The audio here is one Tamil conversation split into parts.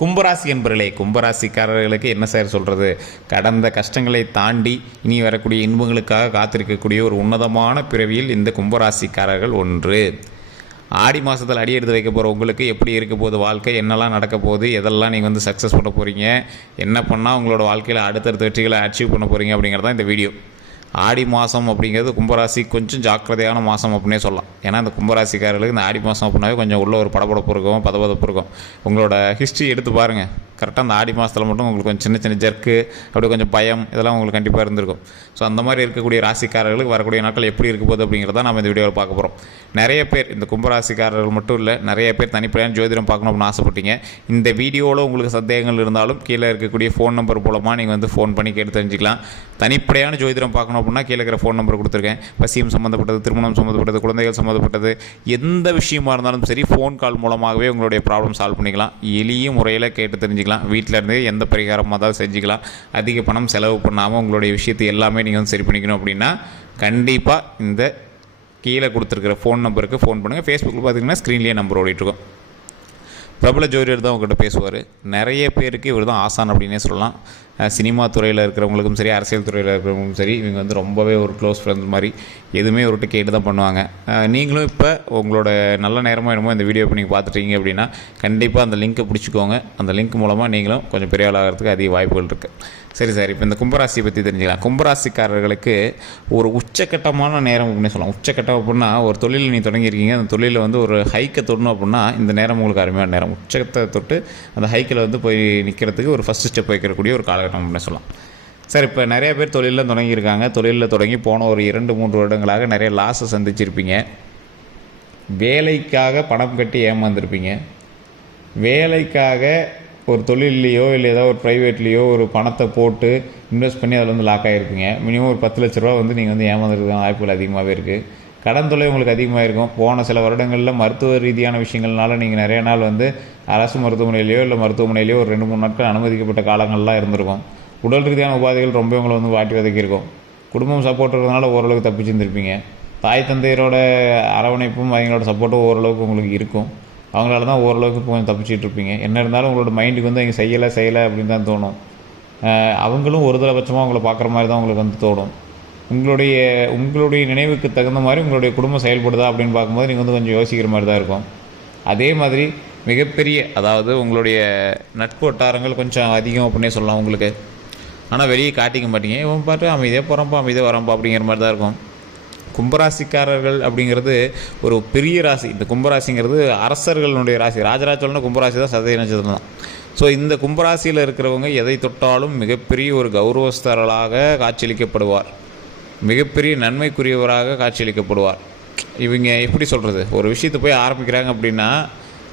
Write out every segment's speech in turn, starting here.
கும்பராசி என்பர்களே, கும்பராசிக்காரர்களுக்கு என்ன சார் சொல்கிறது? கடந்த கஷ்டங்களை தாண்டி இனி வரக்கூடிய இன்பங்களுக்காக காத்திருக்கக்கூடிய ஒரு உன்னதமான பிறவியில் இந்த கும்பராசிக்காரர்கள் ஒன்று. ஆடி மாதத்தில் அடி எடுத்து வைக்க போகிற உங்களுக்கு எப்படி இருக்க போகுது வாழ்க்கை, என்னெல்லாம் நடக்க போகுது, எதெல்லாம் நீங்கள் வந்து சக்ஸஸ் பண்ண போகிறீங்க, என்ன பண்ணால் உங்களோட வாழ்க்கையில் அடுத்தடுத்த வெற்றிகளை அச்சீவ் பண்ண போகிறீங்க அப்படிங்கிறது தான் இந்த வீடியோ. ஆடி மாதம் அப்படிங்கிறது கும்பராசி கொஞ்சம் ஜாக்கிரதையான மாதம் அப்படின்னே சொல்லலாம். ஏன்னா இந்த கும்பராசிக்காரர்களுக்கு இந்த ஆடி மாதம் அப்படின்னாவே கொஞ்சம் உள்ள ஒரு படபடப்பு இருக்கும், பதபதப்பு இருக்கும். உங்களோட ஹிஸ்ட்ரி எடுத்து பாருங்கள். கரெக்டாக அந்த ஆடி மாதத்தில் மட்டும் உங்களுக்கு கொஞ்சம் சின்ன சின்ன ஜர்க்கு, அப்படி கொஞ்சம் பயம், இதெல்லாம் உங்களுக்கு கண்டிப்பாக இருந்திருக்கும். ஸோ அந்த மாதிரி இருக்கக்கூடிய ராசிக்காரர்களுக்கு வரக்கூடிய நாட்கள் எப்படி இருக்க போகுது அப்படிங்கிறத நம்ம இந்த வீடியோவில் பார்க்க போகிறோம். நிறைய பேர் இந்த கும்பராசிக்காரர்கள் மட்டும் இல்லை, நிறைய பேர் தனிப்படையான ஜோதிடம் பார்க்கணும் அப்படின்னு ஆசைப்பட்டீங்க. இந்த வீடியோவில் உங்களுக்கு சந்தேகங்கள் இருந்தாலும் கீழே இருக்கக்கூடிய ஃபோன் நம்பர் மூலமாக நீங்கள் வந்து ஃபோன் பண்ணி கேட்டு தெரிஞ்சுக்கலாம். தனிப்படையான ஜோதிடம் பார்க்கணும் அப்படின்னா கீழே இருக்கிற ஃபோன் நம்பர் கொடுத்துருக்கேன். வசியம் சம்மந்தப்பட்டது, திருமணம் சம்மந்தப்பட்டது, குழந்தைகள் சம்மந்தப்பட்டது, எந்த விஷயமா இருந்தாலும் சரி ஃபோன் கால் மூலமாகவே உங்களுடைய ப்ராப்ளம் சால்வ் பண்ணிக்கலாம். எளிய முறையில் கேட்டு தெரிஞ்சுக்கலாம். வீட்டில் இருந்து எந்த பரிகாரமாக தான் செஞ்சுக்கலாம். அதிக பணம் செலவு பண்ணாமல் உங்களுடைய விஷயத்தை எல்லாமே நீங்கள் வந்து சரி பண்ணிக்கணும் அப்படின்னா கண்டிப்பாக இந்த கீழே கொடுத்துருக்கிற ஃபோன் நம்பருக்கு ஃபோன் பண்ணுங்கள். ஃபேஸ்புக்கில் பார்த்தீங்கன்னா ஸ்க்ரீன்லேயே நம்பர் ஓடிட்டுருக்கோம். பிரபல ஜோதிடர் தான் உங்கள்கிட்ட பேசுவார். நிறைய பேருக்கு இவர் தான் ஆசான் அப்படின்னே சொல்லலாம். சினிமா துறையில் இருக்கிறவங்களுக்கும் சரி, அரசியல் துறையில் இருக்கிறவங்களுக்கும் சரி, இவங்க வந்து ரொம்பவே ஒரு க்ளோஸ் ஃப்ரெண்ட்ஸ் மாதிரி எதுவுமே ஒருட்டு கேட்டு தான் பண்ணுவாங்க. நீங்களும் இப்போ உங்களோட நல்ல நேரமோ என்னமோ இந்த வீடியோ இப்போ நீங்கள் பார்த்துட்டீங்க அப்படின்னா கண்டிப்பாக அந்த லிங்க்கை பிடிச்சிக்கோங்க. அந்த லிங்க் மூலமாக நீங்களும் கொஞ்சம் பெரிய ஆளாகிறதுக்கு அதிக வாய்ப்புகள் இருக்குது. சரி சார், இப்போ இந்த கும்பராசியை பற்றி தெரிஞ்சுக்கலாம். கும்பராசிக்காரர்களுக்கு ஒரு உச்சக்கட்டமான நேரம் அப்படின்னு சொல்லலாம். உச்சக்கட்டம் அப்படின்னா ஒரு தொழில் நீ தொடங்கியிருக்கீங்க, அந்த தொழிலில் வந்து ஒரு ஹைக்கை தொடணும் அப்படின்னா இந்த நேரம் உங்களுக்கு அருமையான நேரம். உச்சத்தை தொட்டு அந்த ஹைக்கில் வந்து போய் நிற்கிறதுக்கு ஒரு ஃபஸ்ட்டு ஸ்டெப் வைக்கக்கூடிய ஒரு காலகட்டம் அப்படின்னு சொல்லலாம். சார், இப்போ நிறைய பேர் தொழிலில் தொடங்கியிருக்காங்க. தொழிலில் தொடங்கி போன ஒரு 2-3 வருடங்களாக நிறைய லாஸை சந்திச்சிருப்பீங்க. வேலைக்காக பணம் கட்டி ஏமாந்துருப்பீங்க. வேலைக்காக ஒரு தொழிலையோ இல்லை ஏதோ ஒரு ப்ரைவேட்லேயோ ஒரு பணத்தை போட்டு இன்வெஸ்ட் பண்ணி அதில் வந்து லாக் ஆகிருப்பீங்க. மினிமம் ஒரு 10 லட்ச ரூபா வந்து நீங்கள் வந்து ஏமாந்துருக்க வாய்ப்புகள் அதிகமாகவே இருக்குது. கடன் தொல்லை உங்களுக்கு அதிகமாக இருக்கும். போன சில வருடங்களில் மருத்துவ ரீதியான விஷயங்கள்னால நீங்கள் நிறைய நாள் வந்து அரசு மருத்துவமனையிலையோ இல்லை மருத்துவமனையிலையோ ஒரு 2-3 நாட்கள் அனுமதிக்கப்பட்ட காலங்கள்லாம் இருந்திருக்கும். உடல் ரீதியான உபாதைகள் ரொம்ப உங்களை வந்து வாட்டி வதக்கியிருக்கும். குடும்பம் சப்போர்ட் இருக்கிறதுனால ஓரளவுக்கு தப்பிச்சிருந்துருப்பீங்க. தாய் தந்தையரோட அரவணைப்பும் அவங்களோட சப்போர்ட்டும் ஓரளவுக்கு உங்களுக்கு இருக்கும். அவங்களால தான் ஓரளவுக்கு கொஞ்சம் தப்பிச்சிட்டு இருப்பீங்க. என்ன இருந்தாலும் உங்களோட மைண்டுக்கு வந்து அவங்க செய்யலை அப்படின்னு தான் தோணும். அவங்களும் ஒரு தலைபட்சமாக அவங்கள பார்க்குற மாதிரி தான் உங்களுக்கு வந்து தோணும். உங்களுடைய நினைவுக்கு தகுந்த மாதிரி உங்களுடைய குடும்பம் செயல்படுதா அப்படின்னு பார்க்கும்போது நீங்கள் வந்து கொஞ்சம் யோசிக்கிற மாதிரி தான் இருக்கும். அதே மாதிரி மிகப்பெரிய, அதாவது உங்களுடைய நட்பு வட்டாரங்கள் கொஞ்சம் அதிகம் அப்படின்னே சொல்லலாம் உங்களுக்கு. ஆனால் வெளியே காட்டிக்க மாட்டீங்க. இவன் பாட்டு அமைதியாக போகிறப்பா அமைதியாக வரப்பா அப்படிங்கிற மாதிரி தான் இருக்கும். கும்பராசிக்காரர்கள் அப்படிங்கிறது ஒரு பெரிய ராசி. இந்த கும்பராசிங்கிறது அரசர்களுடைய ராசி. ராஜராஜ சோழன் கும்பராசி தான், சதய நட்சத்திரம் தான். ஸோ இந்த கும்பராசியில் இருக்கிறவங்க எதை தொட்டாலும் மிகப்பெரிய ஒரு கௌரவஸ்தராக காட்சியளிக்கப்படுவார். மிகப்பெரிய நன்மைக்குரியவராக காட்சியளிக்கப்படுவார். இவங்க எப்படி சொல்கிறது, ஒரு விஷயத்தை போய் ஆரம்பிக்கிறாங்க அப்படின்னா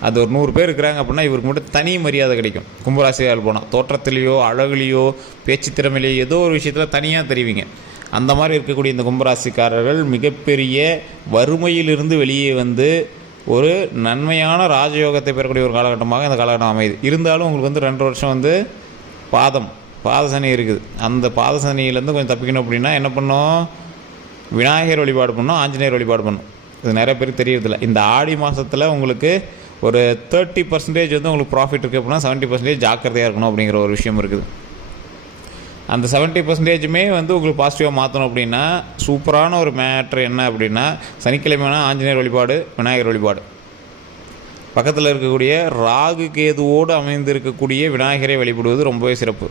அது ஒரு 100 பேர் இருக்கிறாங்க அப்படின்னா இவருக்கு மட்டும் தனி மரியாதை கிடைக்கும். கும்பராசியால் போனால் தோற்றத்திலேயோ அழகுலேயோ பேச்சு திறமையிலேயோ ஏதோ ஒரு விஷயத்தில் தனியாக தெரிவிங்க. அந்த மாதிரி இருக்கக்கூடிய இந்த கும்பராசிக்காரர்கள் மிகப்பெரிய வறுமையிலிருந்து வெளியே வந்து ஒரு நன்மையான ராஜயோகத்தை பெறக்கூடிய ஒரு காலகட்டமாக இந்த காலகட்டம் அமையுது. இருந்தாலும் உங்களுக்கு வந்து 2 வருஷம் வந்து பாத சனி இருக்குது. அந்த பாத சனியிலேருந்து கொஞ்சம் தப்பிக்கணும் அப்படின்னா என்ன பண்ணோம்? விநாயகர் வழிபாடு பண்ணோம், ஆஞ்சநேயர் வழிபாடு பண்ணோம். இது நிறைய பேருக்கு தெரியறதில்ல. இந்த ஆடி மாதத்தில் உங்களுக்கு ஒரு 30% வந்து உங்களுக்கு ப்ராஃபிட் இருக்குது அப்படின்னா 70% ஜாக்கிரதையாக இருக்கணும் அப்படிங்கிற ஒரு விஷயம் இருக்குது. அந்த 70%மே வந்து உங்களுக்கு பாசிட்டிவாக மாற்றணும் அப்படின்னா சூப்பரான ஒரு மேட்ரு என்ன அப்படின்னா சனிக்கிழமைனா ஆஞ்சநேயர் வழிபாடு, விநாயகர் வழிபாடு. பக்கத்தில் இருக்கக்கூடிய ராகு கேதுவோடு அமைந்து இருக்கக்கூடிய விநாயகரை வழிபடுவது ரொம்பவே சிறப்பு.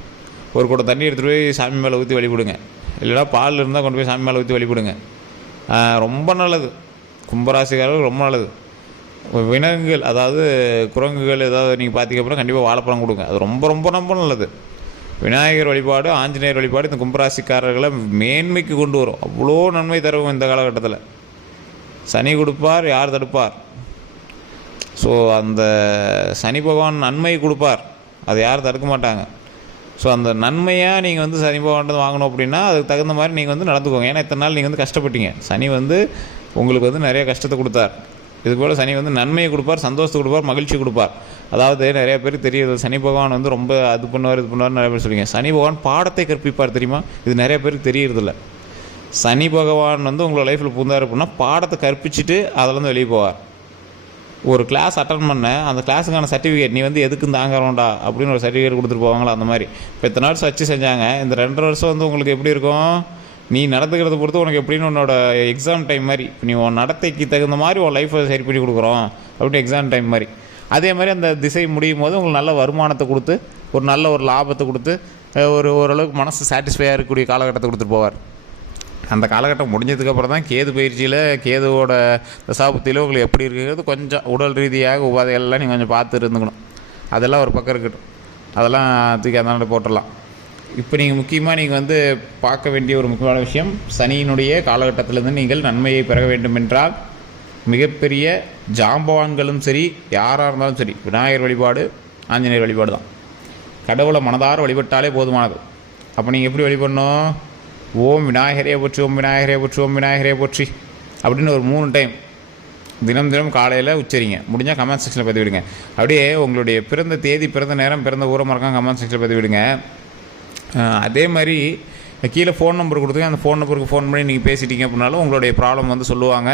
ஒரு கூட தண்ணி எடுத்துகிட்டு போய் சாமி மேலே ஊற்றி வழிபடுங்க. இல்லைனா பால் இருந்தால் கொண்டு போய் சாமி மேலே ஊற்றி வழிபடுங்க. ரொம்ப நல்லது. கும்பராசிக்காரர்கள் ரொம்ப நல்லது. விலங்குகள், அதாவது குரங்குகள் ஏதாவது நீங்கள் பார்த்தீங்க அப்படின்னா கண்டிப்பாக வாழைப்பழம் கொடுங்க. அது ரொம்ப ரொம்ப ரொம்ப நல்லது. விநாயகர் வழிபாடு, ஆஞ்சநேயர் வழிபாடு இந்த கும்பராசிக்காரர்களை மேன்மைக்கு கொண்டு வரும். அவ்வளோ நன்மை தரும் இந்த காலகட்டத்தில். சனி கொடுப்பார், யார் தடுப்பார்? ஸோ அந்த சனி பகவான் நன்மை கொடுப்பார், அதை யாரும் தடுக்க மாட்டாங்க. ஸோ அந்த நன்மையாக நீங்கள் வந்து சனி பகவான் வாங்கணும் அப்படின்னா அதுக்கு தகுந்த மாதிரி நீங்கள் வந்து நடந்துக்கோங்க. ஏன்னா இத்தனை நாள் நீங்கள் வந்து கஷ்டப்பட்டீங்க. சனி வந்து உங்களுக்கு வந்து நிறைய கஷ்டத்தை கொடுத்தார். இதுபோல் சனி வந்து நன்மையை கொடுப்பார், சந்தோஷத்தை கொடுப்பார், மகிழ்ச்சி கொடுப்பார். அதாவது நிறைய பேருக்கு தெரியுது சனி பகவான் வந்து ரொம்ப அது பண்ணுவார் நிறைய பேர் சொல்லுவீங்க. சனி பகவான் பாடத்தை கற்பிப்பார் தெரியுமா? இது நிறைய பேருக்கு தெரியறதில்ல. சனி பகவான் வந்து உங்களோட லைஃப்பில் பூந்தார் அப்படின்னா பாடத்தை கற்பிச்சுட்டு அதிலேருந்து வெளியே போவார். ஒரு கிளாஸ் அட்டன் பண்ண அந்த கிளாஸுக்கான சர்டிஃபிகேட் நீ வந்து எதுக்கு தாங்கிறோண்டா அப்படின்னு ஒரு சர்டிஃபிகேட் கொடுத்துட்டு போவாங்களா அந்த மாதிரி. இப்போ இத்தனை வருஷம் வச்சு செஞ்சாங்க, இந்த 2.5 வருஷம் வந்து உங்களுக்கு எப்படி இருக்கும், நீ நடந்துக்கிறத பொறுத்து உனக்கு எப்படின்னு உன்னோட எக்ஸாம் டைம் மாதிரி. இப்போ நீ உன் நடத்தைக்கு தகுந்த மாதிரி உன் லைஃப்பை சரி பண்ணி கொடுக்குறோம் அப்படின்னு எக்ஸாம் டைம் மாதிரி. அதே மாதிரி அந்த திசை முடியும் போது உங்களுக்கு நல்ல வருமானத்தை கொடுத்து ஒரு நல்ல ஒரு லாபத்தை கொடுத்து ஓரளவுக்கு மனசு சாட்டிஸ்ஃபையாக இருக்கக்கூடிய காலகட்டத்தை கொடுத்துட்டு போவார். அந்த காலகட்டம் முடிஞ்சதுக்கப்புறம் தான் கேது பயிற்சியில் கேதுவோட தசாபுத்தியில் உங்களுக்கு எப்படி இருக்குங்கிறது கொஞ்சம் உடல் ரீதியாக உபாதைகள்லாம் நீங்கள் கொஞ்சம் பார்த்து இருந்துக்கணும். அதெல்லாம் ஒரு பக்கம் இருக்கட்டும், அதெல்லாம் தூக்கி அந்த போட்டுடலாம். இப்போ நீங்கள் முக்கியமாக நீங்கள் வந்து பார்க்க வேண்டிய ஒரு முக்கியமான விஷயம், சனியினுடைய காலகட்டத்திலேருந்து நீங்கள் நன்மையை பெற வேண்டும் என்றால் மிகப்பெரிய ஜாம்பவான்களும் சரி யாராக இருந்தாலும் சரி விநாயகர் வழிபாடு, ஆஞ்சநேயர் வழிபாடு தான். கடவுளை மனதார வழிபட்டாலே போதுமானது. அப்போ நீங்கள் எப்படி வழிபடணும், ஓம் விநாயகரே போற்றி, ஓம் விநாயகரே போற்றி, ஓம் விநாயகரே போற்றி அப்படின்னு ஒரு 3 டைம் தினம் காலையில் உச்சரிங்க. முடிஞ்சால் கமெண்ட் செக்ஷனில் பதிவிடுங்க. அப்படியே உங்களுடைய பிறந்த தேதி, பிறந்த நேரம், பிறந்த ஊரை மறக்காம கமெண்ட் செக்ஷனில் பதிவிடுங்க. அதே மாதிரி கீழே ஃபோன் நம்பர் கொடுத்துங்க. அந்த ஃபோன் நம்பருக்கு ஃபோன் பண்ணி நீங்கள் பேசிட்டீங்க அப்படின்னாலும் உங்களுடைய ப்ராப்ளம் வந்து சொல்லுவாங்க.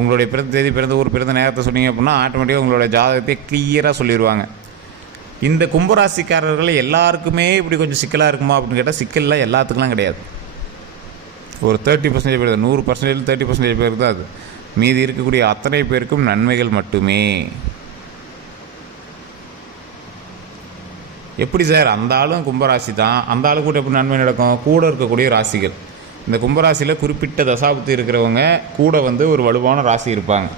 உங்களுடைய பிறந்த தேதி, பிறந்த ஊர், பிறந்த நேரத்தை சொன்னீங்க அப்படின்னா ஆட்டோமேட்டிக்காக உங்களுடைய ஜாதகத்தை கிளியராக சொல்லிடுவாங்க. இந்த கும்பராசிக்காரர்கள் எல்லாருக்குமே இப்படி கொஞ்சம் சிக்கலாக இருக்குமா அப்படின்னு கேட்டால் சிக்கல்லாம் எல்லாத்துக்குலாம் கிடையாது. ஒரு 30% பேர் தான், 100% 30% பேருக்கு தான் அது. மீதி இருக்கக்கூடிய அத்தனை பேருக்கும் நன்மைகள் மட்டுமே. எப்படி சார், அந்த ஆளும் கும்பராசி தான், அந்த ஆளு கூட எப்படி நன்மை நடக்கும், கூட இருக்கக்கூடிய ராசிகள். இந்த கும்பராசியில் குறிப்பிட்ட தசாபுத்தி இருக்கிறவங்க கூட வந்து ஒரு வலுவான ராசி இருப்பாங்க,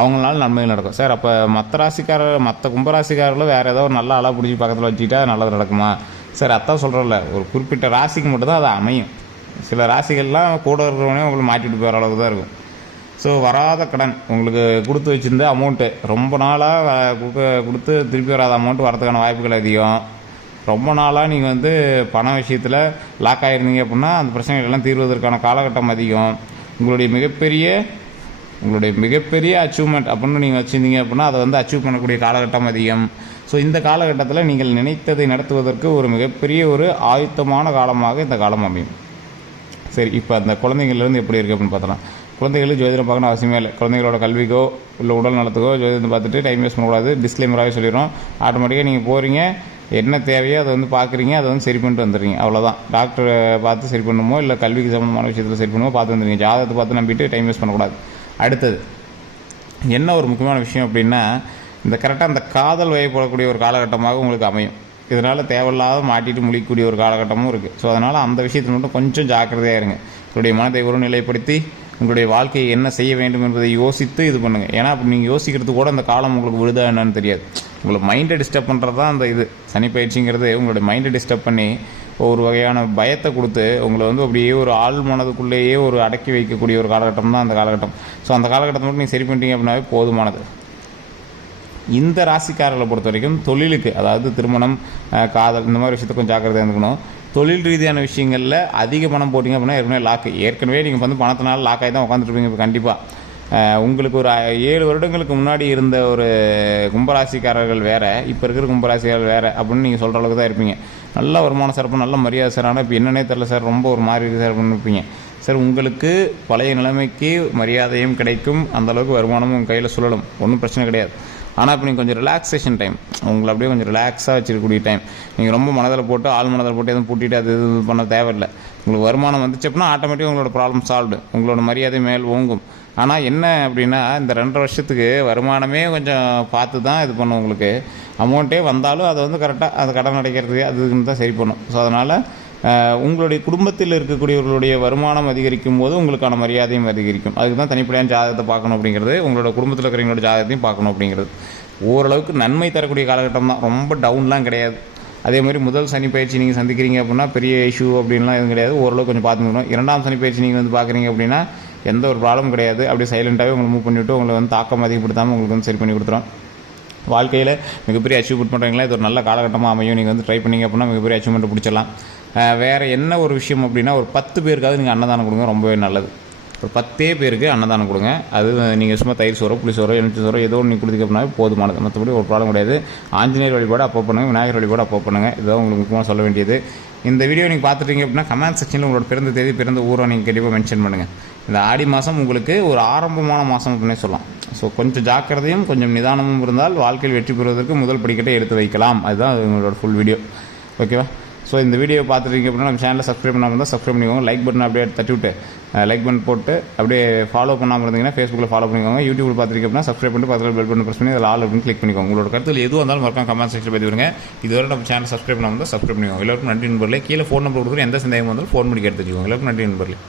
அவங்களால நன்மைகள் நடக்கும். சார் அப்போ மற்ற கும்பராசிக்காரர்களும் வேறு ஏதோ ஒரு நல்ல ஆளாக பிடிச்சி பக்கத்தில் வச்சுக்கிட்டா நல்லது நடக்குமா சார்? அதான் சொல்கிறல, ஒரு குறிப்பிட்ட ராசிக்கு மட்டும்தான் அது அமையும். சில ராசிகள்லாம் கூட இருக்கிறவனே உங்களுக்கு மாட்டிட்டு போகிற அளவுக்கு தான் இருக்கும். ஸோ வராத கடன் உங்களுக்கு கொடுத்து வச்சுருந்த அமௌண்ட்டு ரொம்ப நாளாக கொடுத்து திருப்பி வராத அமௌண்ட்டு வரதுக்கான வாய்ப்புகள் அதிகம். ரொம்ப நாளாக நீங்கள் வந்து பண விஷயத்தில் லாக் ஆகிருந்தீங்க அப்படின்னா அந்த பிரச்சனைகள்லாம் தீர்வதற்கான காலகட்டம் அதிகம். உங்களுடைய மிகப்பெரிய அச்சீவ்மெண்ட் அப்படின்னு நீங்கள் வச்சுருந்தீங்க அப்படின்னா அதை வந்து அச்சீவ் பண்ணக்கூடிய காலகட்டம் அதிகம். ஸோ இந்த காலகட்டத்தில் நீங்கள் நினைத்ததை நடத்துவதற்கு ஒரு மிகப்பெரிய ஒரு ஆயுத்தமான காலமாக இந்த காலம் அமையும். சரி, இப்போ அந்த குழந்தைங்கள்லேருந்து எப்படி இருக்குது அப்படின்னு பார்த்தலாம். குழந்தைகளுக்கு ஜோதிடம் பார்க்கணும் அவசியமே இல்லை. குழந்தைகளோட கல்விக்கோ இல்லை உடல் நலத்துக்கோ ஜோதிடம் பார்த்துட்டு டைம் வேஸ்ட் பண்ணக்கூடாது. டிஸ்க்ளைமராகவே சொல்லிடுறோம். ஆட்டோமேட்டிக்காக நீங்கள் போகிறீங்க, என்ன தேவையோ அதை வந்து பார்க்குறீங்க, அதை வந்து சரி பண்ணிட்டு வந்துடுறீங்க, அவ்வளோதான். டாக்டரை பார்த்து சரி பண்ணுமோ இல்லை கல்விக்கு சம்பந்தமான விஷயத்தில் சரி பண்ணுமோ பார்த்து வந்துடுங்க. ஜாதகத்தை பார்த்து நம்பிட்டு டைம் வேஸ்ட் பண்ணக்கூடாது. அடுத்தது என்ன ஒரு முக்கியமான விஷயம் அப்படின்னா, இந்த கரெக்டாக அந்த காதல் வயப்படக்கூடிய ஒரு காலகட்டமாக உங்களுக்கு அமையும். இதனால் தேவையில்லாத மாட்டிட்டு முழிக்கக்கூடிய ஒரு காலகட்டமும் இருக்குது. ஸோ அதனால் அந்த விஷயத்தில் மட்டும் கொஞ்சம் ஜாக்கிரதையாக இருங்க. உங்களுடைய மனதை ஒரு நிலைப்படுத்தி உங்களுடைய வாழ்க்கையை என்ன செய்ய வேண்டும் என்பதை யோசித்து இது பண்ணுங்கள். ஏன்னா அப்படி நீங்கள் யோசிக்கிறது கூட அந்த காலம் உங்களுக்கு விழுதா என்னன்னு தெரியாது. உங்களை மைண்டை டிஸ்டர்ப் பண்ணுறது தான் அந்த இது சனி பயிற்சிங்கிறது. உங்களுடைய மைண்டை டிஸ்டர்ப் பண்ணி ஒரு வகையான பயத்தை கொடுத்து உங்களை வந்து அப்படியே ஒரு ஆள் மனதுக்குள்ளேயே ஒரு அடக்கி வைக்கக்கூடிய ஒரு காலகட்டம் தான் அந்த காலகட்டம். ஸோ அந்த காலகட்டத்தை மட்டும் நீங்கள் சரி பண்ணிட்டீங்க அப்படின்னாவே போதுமானது. இந்த ராசிக்காரர்களை பொறுத்த வரைக்கும் தொழிலுக்கு, அதாவது திருமணம், காதல், இந்த மாதிரி விஷயத்தை கொஞ்சம் ஜாக்கிரதையாக இருந்துக்கணும். தொழில் ரீதியான விஷயங்களில் அதிக பணம் போட்டிங்க அப்படின்னா ஏற்கனவே நீங்கள் வந்து பணத்தினால லாக் ஆகி தான் உட்காந்துருப்பீங்க. இப்போ கண்டிப்பாக உங்களுக்கு ஒரு 7 வருடங்களுக்கு முன்னாடி இருந்த ஒரு கும்பராசிக்காரர்கள் வேறு, இப்போ இருக்கிற கும்பராசிக்காரர்கள் வேறு அப்படின்னு நீங்கள் சொல்கிற அளவுக்கு தான் இருப்பீங்க. நல்ல வருமானம் சார், நல்ல மரியாதை சார், ஆனால் இப்போ என்னன்னே தெரில சார், ரொம்ப ஒரு மாதிரி இருக்குது சார் அப்படின்னு இருப்பீங்க. சார் உங்களுக்கு பழைய நிலைமைக்கு மரியாதையும் கிடைக்கும், அந்தளவுக்கு வருமானமும் உங்கள் கையில் சுழலும், ஒன்றும் பிரச்சனை கிடையாது. ஆனால் இப்போ நீங்கள் கொஞ்சம் ரிலாக்ஸேஷன் டைம், உங்களை அப்படியே கொஞ்சம் ரிலாக்ஸாக வச்சுருக்கக்கூடிய டைம். நீங்கள் ரொம்ப மனதில் போட்டு மனதில் போட்டு எதுவும் பூட்டிட்டு அது இது பண்ண தேவையில்லை. உங்களுக்கு வருமானம் வந்துச்சு அப்படின்னா ஆட்டோமேட்டிக்காக உங்களோட ப்ராப்ளம் சால்வ்டு, உங்களோட மரியாதை மேல் ஓங்கும். ஆனால் என்ன அப்படின்னா இந்த 2.5 வருஷத்துக்கு வருமானமே கொஞ்சம் பார்த்து தான் இது பண்ணும். உங்களுக்கு அமௌண்ட்டே வந்தாலும் அதை வந்து கரெக்டாக அந்த கடன் அடைக்கிறதுக்கு அதுக்குன்னு தான் சரி பண்ணும். ஸோ அதனால் உங்களுடைய குடும்பத்தில் இருக்கக்கூடியவர்களுடைய வருமானம் அதிகரிக்கும் போது உங்களுக்கான மரியாதையும் அதிகரிக்கும். அதுக்கு தான் தனிப்படையான ஜாதகத்தை பார்க்கணும் அப்படிங்கிறது, உங்களோட குடும்பத்தில் இருக்கிறவங்களோட ஜாதகத்தையும் பார்க்கணும் அப்படிங்கிறது. ஓரளவுக்கு நன்மை தரக்கூடிய காலகட்டம் தான், ரொம்ப டவுன்லாம் கிடையாது. அதே மாதிரி முதல் சனி பயிற்சி நீங்கள் சந்திக்கிறீங்க அப்படின்னா பெரிய இஷ்யூ அப்படின்லாம் எதுவும் கிடையாது, ஓரளவுக்கு கொஞ்சம் பார்த்துக்கணும். 2ஆம் சனி பயிற்சி நீங்கள் வந்து பார்க்குறீங்க அப்படின்னா எந்த ஒரு ப்ராப்ளம் கிடையாது. அப்படியே சைலண்ட்டாகவே உங்களை மூவ் பண்ணிவிட்டு உங்களை வந்து தாக்கம் அதிகப்படுத்தாமல் உங்களுக்கு வந்து சரி பண்ணி கொடுத்துரும். வாழ்க்கையில் மிகப்பெரிய அச்சீவ்மெண்ட் பண்ணுறீங்களா, இது ஒரு நல்ல காலகட்டமாக அமையும். நீங்கள் வந்து ட்ரை பண்ணிங்க அப்படின்னா மிகப்பெரிய அச்சீவ்மெண்ட்டை பிடிச்சிடலாம். வேறு என்ன ஒரு விஷயம் அப்படின்னா, ஒரு 10 பேருக்காவது நீங்கள் அன்னதானம் கொடுங்க, ரொம்பவே நல்லது. ஒரு 10 பேருக்கு அன்னதானம் கொடுங்க. அது நீங்கள் சும்மா தயிர் சோறோ புளி சோறோ எலுமிச்சை சோறோ ஏதோ ஒன்று கொடுத்தீங்க அப்படின்னா போதுமானது. மற்றபடி ஒரு ப்ராப்ளம் கிடையாது. ஆஞ்சநேயர் வழிபாடு அப்போ பண்ணுங்கள், விநாயகர் வழிபாடு அப்போ பண்ணுங்கள். இதுதான் உங்களுக்கு முக்கியமாக சொல்ல வேண்டியது. இந்த வீடியோ நீங்கள் பார்த்துட்டீங்க அப்படின்னா கமெண்ட் செக்ஷனில் உங்களோட பிறந்த தேதி, பிறந்த ஊரை நீங்கள் கண்டிப்பாக மென்ஷன் பண்ணுங்கள். இந்த ஆடி மாதம் உங்களுக்கு ஒரு ஆரம்பமான மாதம் அப்படின்னே சொல்லலாம். ஸோ கொஞ்சம் ஜாக்கிரதையும் கொஞ்சம் நிதானமும் இருந்தால் வாழ்க்கையில் வெற்றி பெறுவதற்கு முதல் படிக்கட்டை எடுத்து வைக்கலாம். அதுதான் உங்களோட ஃபுல் வீடியோ. ஓகேவா? ஸோ இந்த வீடியோ பார்த்துருக்கீங்க அப்படின்னா நம்ம சேனலை சப்ஸ்கிரைப் பண்ணாமல் இருந்தால் சப்ஸ்கிரைப் பண்ணிக்கோங்க. லைக் பட்டன் அப்படியே தட்டி விட்டு லைக் பட்டன் போட்டு அப்படியே ஃபாலோ பண்ணாமல் இருந்தீங்கன்னா ஃபேஸ்புக்கில் ஃபாலோ பண்ணிக்கோங்க. யூடியூப்பில் பார்த்துருக்கீங்க அப்படின்னா சப்ஸ்கிரைப் பண்ணிட்டு பக்கத்தில் பெல் பட்டன் ப்ரெஸ் பண்ணி அதில் ஆல் அப்படின்னு கிளிக் பண்ணிக்கோங்க. உங்களோட கருத்தில் எதுவும் இருந்தாலும் மறக்காம கமெண்ட் செக்ஷனில் பதிவு பண்ணுங்க. இதுவரை நம்ம சேனல் சப்ஸ்கிரைப் பண்ணாமல் இருந்தால் சப்ஸ்கிரைப் பண்ணிக்கோங்க. எல்லாருக்கும் நன்றி நண்பர்களே. கீழே ஃபோன் நம்பர் கொடுத்துட்டு எந்த சந்தேகம் வந்தாலும் ஃபோன் பண்ணி எடுத்துக்கோங்க. எல்லாருக்கும் நன்றி நண்பர்களே.